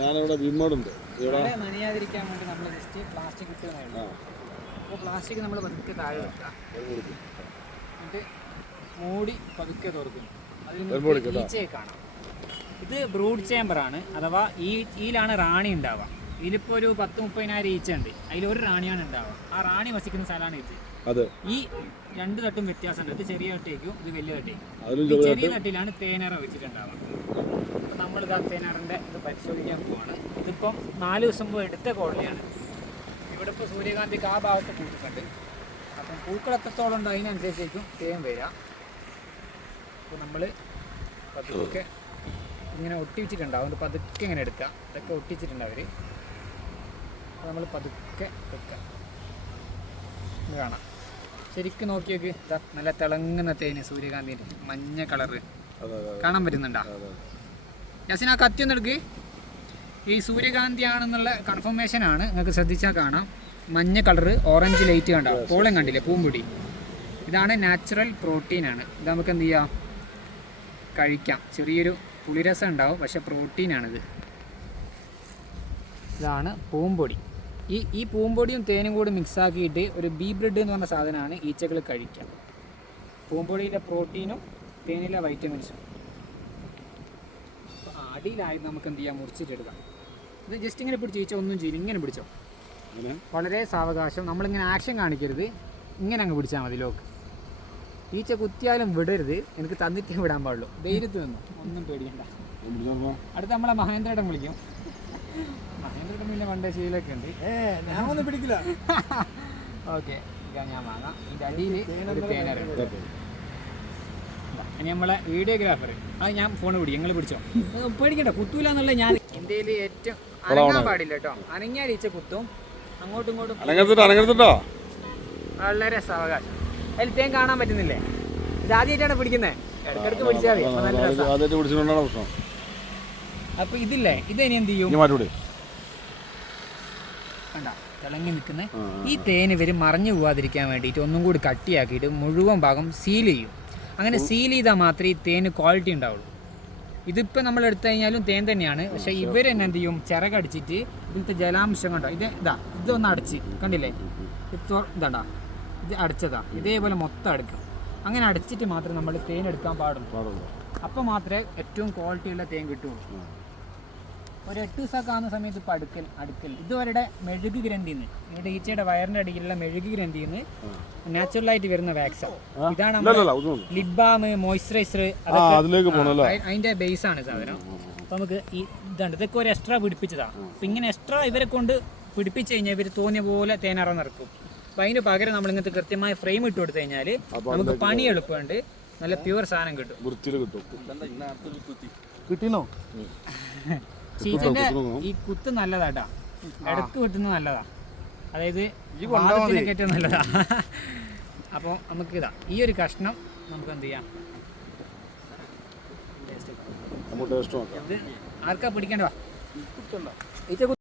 ഞാനിവിടെ വിമ്മോടുണ്ട് നനയാതിരിക്കാൻ വേണ്ടി നമ്മൾ ജസ്റ്റ് പ്ലാസ്റ്റിക് ഇട്ടുന്നതാണ്. അപ്പോൾ പ്ലാസ്റ്റിക് നമ്മൾ പതുക്കെ താഴെ വെക്കുക, എന്നിട്ട് മൂടി പതുക്കെ തുറക്കും. അതിൽ ഈച്ചയെ കാണാം. ഇത് ബ്രൂഡ് ചേമ്പറാണ്, അഥവാ ഈയിലാണ് റാണി ഉണ്ടാവുക. ഇതിലിപ്പോൾ ഒരു 10-30,000 ഈച്ച ഉണ്ട്, അതിലൊരു റാണിയാണ് ഉണ്ടാവുക. ആ റാണി വസിക്കുന്ന സ്ഥലമാണ് ഇത്. ഈ രണ്ട് തട്ടും വ്യത്യാസമുണ്ട്. ഇത് ചെറിയ തട്ടേക്കും ഇത് വലിയ തട്ടേക്കും. ചെറിയ തട്ടിലാണ് തേനറ വെച്ചിട്ടുണ്ടാവുക. അപ്പോൾ നമ്മളിത് ആ തേനറിൻ്റെ ഇത് പരിശോധിക്കാൻ പോവാണ്. ഇതിപ്പം 4 ദിവസം മുമ്പ് എടുത്ത കോളനിയാണ്. ഇവിടെ ഇപ്പോൾ സൂര്യകാന്തിക്ക് ആ ഭാഗത്ത് പൂക്കുന്നുണ്ട്. അപ്പം പൂക്കൾ എത്രത്തോളം ഉണ്ട് അതിനനുസരിച്ചേക്കും തേൻ വരിക. അപ്പോൾ നമ്മൾ പതുക്കെ ഇങ്ങനെ ഒട്ടിച്ചിട്ടുണ്ടാവും. അത് പതുക്കെ ഇങ്ങനെ എടുക്കുക. ഇതൊക്കെ ഒട്ടിച്ചിട്ടുണ്ട് അവർ. അപ്പോൾ നമ്മൾ പതുക്കെ വെക്കുക. ഇത് കാണാം, ശരിക്കും നോക്കിയേക്ക്. നല്ല തിളങ്ങുന്ന തേന്, സൂര്യകാന്തിൻ്റെ മഞ്ഞ കളറ് കാണാൻ പറ്റുന്നുണ്ടോ? യാസിൻ, ആ കത്തി ഒന്ന് എടുക്ക്. ഈ സൂര്യകാന്തി ആണെന്നുള്ള കൺഫർമേഷനാണ്. നിങ്ങൾക്ക് ശ്രദ്ധിച്ചാൽ കാണാം, മഞ്ഞ കളറ്, ഓറഞ്ച് ലൈറ്റ് കണ്ടാവും. പോളം കണ്ടില്ലേ, പൂമ്പൊടി. ഇതാണ് നാച്ചുറൽ പ്രോട്ടീനാണ്. ഇത് നമുക്ക് എന്ത് ചെയ്യാം, കഴിക്കാം. ചെറിയൊരു പുളിരസം ഉണ്ടാവും, പക്ഷെ പ്രോട്ടീനാണിത്. ഇതാണ് പൂമ്പൊടി. ഈ പൂമ്പൊടിയും തേനും കൂടി മിക്സാക്കിയിട്ട് ഒരു ബീ ബ്രെഡ് എന്ന് പറഞ്ഞ സാധനമാണ് ഈച്ചകൾ കഴിക്കുക. പൂമ്പൊടിയിലെ പ്രോട്ടീനും തേനിലെ വൈറ്റമിൻസും. അപ്പോൾ അടിയിലായത് നമുക്ക് എന്ത് ചെയ്യാം, മുറിച്ചിട്ടെടുക്കാം. ഇത് ജസ്റ്റ് ഇങ്ങനെ പിടിച്ച് ഈച്ച ഒന്നും ചെയ്യില്ല. ഇങ്ങനെ പിടിച്ചോ, വളരെ സാവകാശം. നമ്മളിങ്ങനെ ആക്ഷൻ കാണിക്കരുത്, ഇങ്ങനെ അങ്ങ് പിടിച്ചാൽ മതി. ലോക്ക് ഈച്ച കുത്തിയാലും വിടരുത്. എനിക്ക് തന്നിട്ടേ വിടാൻ പാടുള്ളൂ. ധൈര്യത്തിൽ നിന്നു, ഒന്നും പേടിക്കണ്ട. അടുത്ത നമ്മളെ മഹേന്ദ്രേട്ടൻ വിളിക്കും. മഹേന്ദ്രേട്ടൻ പിന്നെ പണ്ടേ ശീലമൊക്കെ ഉണ്ട്. ഞാൻ ഒന്നും പിടിക്കില്ല. ഓക്കെ, ഞാൻ വാങ്ങാം. ഇതിൻ്റെ അടിയിൽ ഒരു തേനറുണ്ട്. ഇനി നമ്മളെ വീഡിയോഗ്രാഫർ, അത് ഞാൻ ഫോൺ പിടിക്കും, നിങ്ങൾ പിടിച്ചോ. പേടിക്കണ്ട, കുത്തൂല എന്നുള്ള. ഞാൻ ഇന്ത്യയിൽ ഏറ്റവും അനങ്ങാൻ പാടില്ല കേട്ടോ. അനങ്ങിയാൽ ഈച്ച കുത്തും. അങ്ങോട്ടും ഇങ്ങോട്ടും വളരെ സാവകാശം. അതിൽ തേൻ കാണാൻ പറ്റുന്നില്ലേ? ഇത് ആദ്യമായിട്ടാണ് പിടിക്കുന്നത്. ഇടയ്ക്കിടയ്ക്ക് പിടിച്ചാൽ മതി. അപ്പൊ ഇതില്ലേ, ഇതെനി എന്ത് ചെയ്യും, കണ്ട തിളങ്ങി നിൽക്കുന്നത് ഈ തേൻ ഇവർ മറിഞ്ഞു പോവാതിരിക്കാൻ വേണ്ടിയിട്ട് ഒന്നും കൂടി കട്ടിയാക്കിയിട്ട് മുഴുവൻ ഭാഗം സീൽ ചെയ്യും. അങ്ങനെ സീൽ ചെയ്താൽ മാത്രമേ ഈ തേന് ക്വാളിറ്റി ഉണ്ടാവുള്ളൂ. ഇതിപ്പോൾ നമ്മൾ എടുത്തു കഴിഞ്ഞാലും തേൻ തന്നെയാണ്, പക്ഷേ ഇവർ തന്നെ എന്ത് ചെയ്യും, ചിറകടിച്ചിട്ട് ഇതിലത്തെ ജലാംശം കണ്ടോ, ഇതൊന്ന് അടച്ച് കണ്ടില്ലേ, ഇതാണ്ടാ, ഇത് അടച്ചതാ. ഇതേപോലെ മൊത്തം അടുക്കും. അങ്ങനെ അടച്ചിട്ട് മാത്രമേ നമ്മൾ തേൻ എടുക്കാൻ പാടുള്ളൂ. അപ്പോൾ മാത്രമേ ഏറ്റവും ക്വാളിറ്റിയുള്ള തേൻ കിട്ടുള്ളൂ. ഒരു 8 ദിവസമൊക്കെ ആകുന്ന സമയത്ത് ഇപ്പോൾ അടുക്കൽ ഇതുവരുടെ മെഴുക് ഗ്രന്ഥിന്ന്, ഇവിടെ ഈച്ചയുടെ വയറിൻ്റെ അടിയിലുള്ള മെഴുക് ഗ്രന്ഥിന്ന് നാച്ചുറലായിട്ട് വരുന്ന വാക്സാണ്. ഇതാണ് നമ്മുടെ ലിപ് ബാം, മോയ്സ്ചറൈസർ, അതിൻ്റെ ബേസാണ് സാധനം. അപ്പോൾ നമുക്ക് ഇതൊക്കെ ഒരു എക്സ്ട്രാ പിടിപ്പിച്ചതാണ്. അപ്പം ഇങ്ങനെ എക്സ്ട്രാ ഇവരെ കൊണ്ട് പിടിപ്പിച്ച് കഴിഞ്ഞാൽ ഇവർ തോന്നിയ പോലെ തേനറ നിറക്കും. അപ്പം അതിന് പകരം നമ്മൾ ഇങ്ങനത്തെ കൃത്യമായ ഫ്രെയിം ഇട്ട് കൊടുത്തു കഴിഞ്ഞാൽ നമുക്ക് പണി എളുപ്പമുണ്ട്, നല്ല പ്യുവർ സാധനം കിട്ടും. കിട്ടിയോ? ചീച്ചന്റെ ഈ കുത്ത് നല്ലതാട്ടാ, ഇടക്ക് വെട്ടുന്നത് നല്ലതാ, അതായത് വാദത്തിനൊക്കെ ഏറ്റവും നല്ലതാ. അപ്പോൾ നമുക്ക് ഈ ഒരു കഷ്ണം നമുക്ക് എന്ത് ചെയ്യാം, ഇത് ആർക്കാ പിടിക്കേണ്ടവാ.